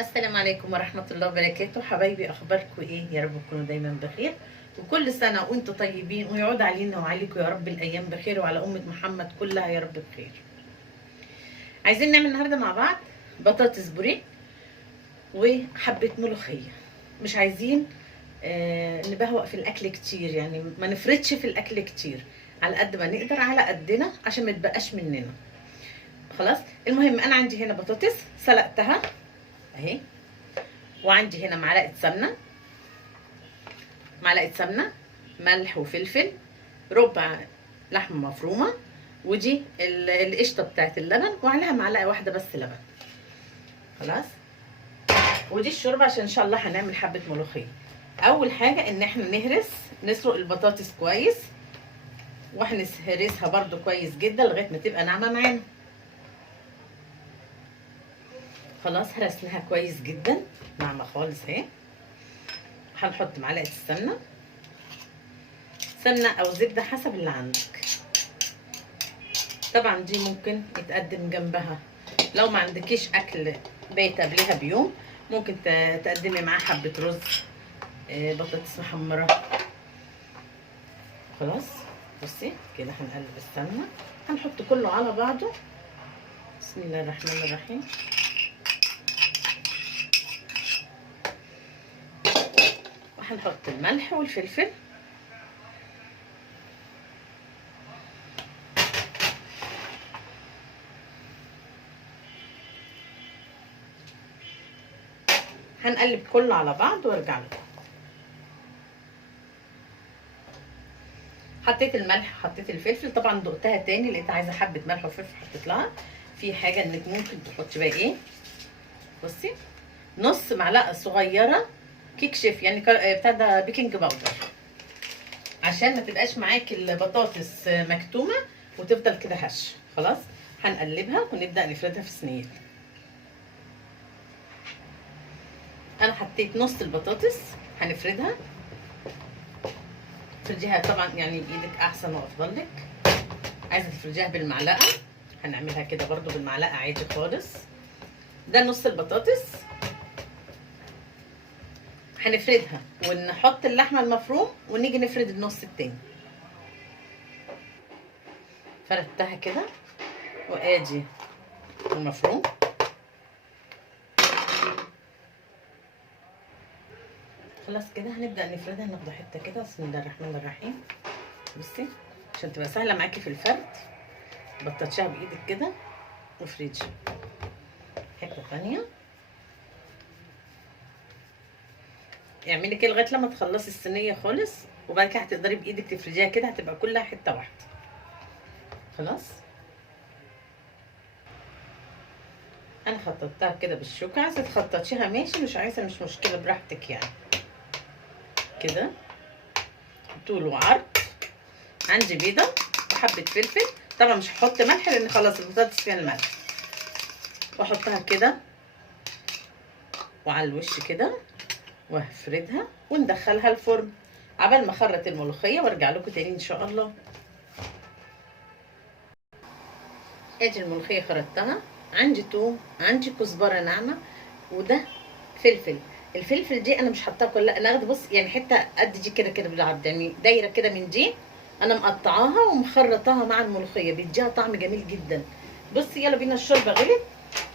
السلام عليكم ورحمة الله وبركاته. حبايبي، أخباركم إيه؟ يا رب تكونوا دايما بخير، وكل سنة وأنتم طيبين، ويعود علينا وعليكم يا رب الأيام بخير، وعلى أمة محمد كلها يا رب بخير. عايزين نعمل النهاردة مع بعض بطاطس بوريه وحبة ملوخية. مش عايزين نبهوأ في الأكل كتير، يعني ما نفرطش في الأكل كتير، على قد ما نقدر على قدنا عشان ما تبقاش مننا. خلاص، المهم أنا عندي هنا بطاطس سلقتها أهي، وعندي هنا معلقه سمنه، ملح وفلفل، ربع لحمه مفرومه، ودي القشطه بتاعت اللبن، وعليها معلقه واحده بس لبن. خلاص، ودي الشوربه عشان ان شاء الله هنعمل حبه ملوخيه. اول حاجه ان احنا نسلق البطاطس كويس، وهنهرسها برده كويس جدا لغايه ما تبقى ناعمه معانا. خلاص، هرسناها كويس جدا ناعمه خالص اهي. هنحط معلقه السمنه، سمنه او زبده حسب اللي عندك. طبعا دي ممكن يتقدم جنبها، لو ما عندكيش اكل بايت قبلها بيوم ممكن تقدمي معاه حبه رز، بطاطس محمره. خلاص، بصي كده هنقلب السمنه، هنحط كله على بعضه. بسم الله الرحمن الرحيم. وهنحط الملح والفلفل، هنقلب كله على بعض وارجع لكم. حطيت الملح، حطيت الفلفل، طبعا دقتها تاني لقيت عايزه حبه ملح وفلفل، حطيت لها. في حاجه انك ممكن تحطي بقى ايه، بصي، نص معلقه صغيره كيك شيف، يعني بتاع ده بيكنج باودر، عشان ما تبقاش معاكي البطاطس مكتومه وتفضل كده هش. خلاص، هنقلبها ونبدا نفردها في صينيه. انا حطيت نص البطاطس، هنفردها. تفرديها طبعا يعني بايدك احسن وافضل لك. عايزه تفرديها بالمعلقه هنعملها كده برضو بالمعلقه عادي خالص. ده نص البطاطس، هنفردها ونحط اللحمه المفروم ونيجي نفرد النص التاني. فردتها كده وادي المفروم. خلاص كده هنبدا نفردها، ناخد حته كده. بسم الله الرحمن الرحيم. بصي عشان تبقى سهله معاكي في الفرد، بططشيها بايدك كده وافردي. حته ثانيه اعملي كده لغايه لما تخلصي الصينيه خالص، وبعد كده هتقدري بايدك تفرديها كده، هتبقى كلها حته واحده. خلاص، انا خططتها كده بالشوكه. عايزه تخططيها ماشي، مش عايزه مش مشكله، براحتك يعني. كده طول وعرض. عندي بيضه وحبه فلفل، طبعا مش هحط ملح لان خلاص البطاطس فيها الملح. واحطها كده وعلى الوش كده، وهفردها وندخلها الفرن عبال ما اخرط الملوخيه وارجع لكم تاني ان شاء الله. ادي الملوخيه خرطتها. عندي توم، عندي كزبره ناعمه، وده فلفل. الفلفل دي انا مش حاطاها كلها، انا اخد بص يعني حته قد دي كده كده بالعرض، يعني دايره كده من دي، انا مقطعاها ومخرطاها مع الملوخيه، بيديها طعم جميل جدا. بصي يلا بينا، الشوربه غلت.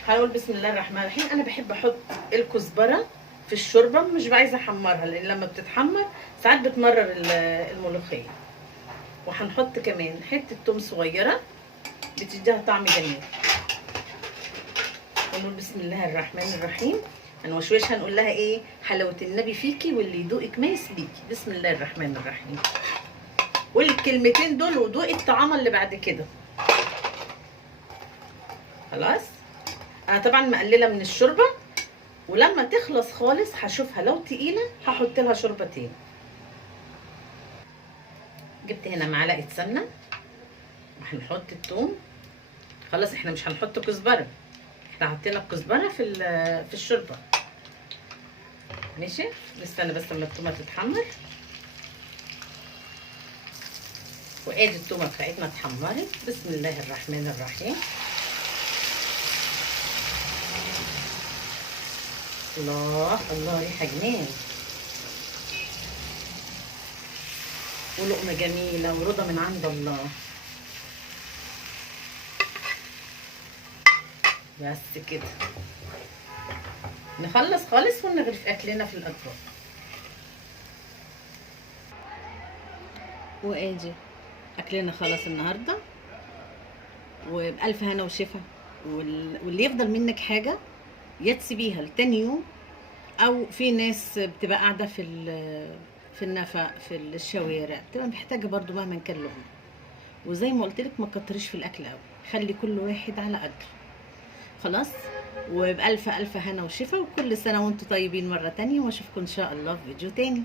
هنقول بسم الله الرحمن الرحيم. انا بحب احط الكزبره في الشوربه، مش عايزه احمرها لان لما بتتحمر ساعات بتمرر الملوخيه. وهنحط كمان حته توم صغيره بتديها طعم جميل. ونقول بسم الله الرحمن الرحيم. هنوشوشها نقول لها ايه، حلاوه النبي فيكي واللي يدوقك ما يسليكي. بسم الله الرحمن الرحيم. قولي الكلمتين دول ودوقي الطعامه اللي بعد كده. خلاص، انا طبعا مقلله من الشوربه، ولما تخلص خالص هشوفها لو تقيله هحط لها شوربه تاني. جبت هنا معلقه سمنه وهنحط الثوم. خلاص احنا مش هنحط كزبره، احنا حطينا الكزبره في الشوربه. ماشي، نستنى بس لما التومه تتحمر. وادي التومه بتاعتنا اتحمرت. بسم الله الرحمن الرحيم. الله الله، ريحه جنان، ولقمه جميله ورضا من عند الله. بس كده نخلص خالص ونغرف اكلنا في الاطباق. وادي اكلنا خلص النهارده، وبألف هنا وشفا. واللي يفضل منك حاجه يا تسيبيها لتاني يوم، او في ناس بتبقى قاعده في النفق في الشوارع، بتبقى محتاجه برضو مهما كان لقمه. وزي ما قلت لك ما تكتريش في الاكل قوي، خلي كل واحد على قدر. خلاص، وبألف ألف هنا وشفا، وكل سنة وانتم طيبين مرة تانية، واشوفكم ان شاء الله في فيديو تاني.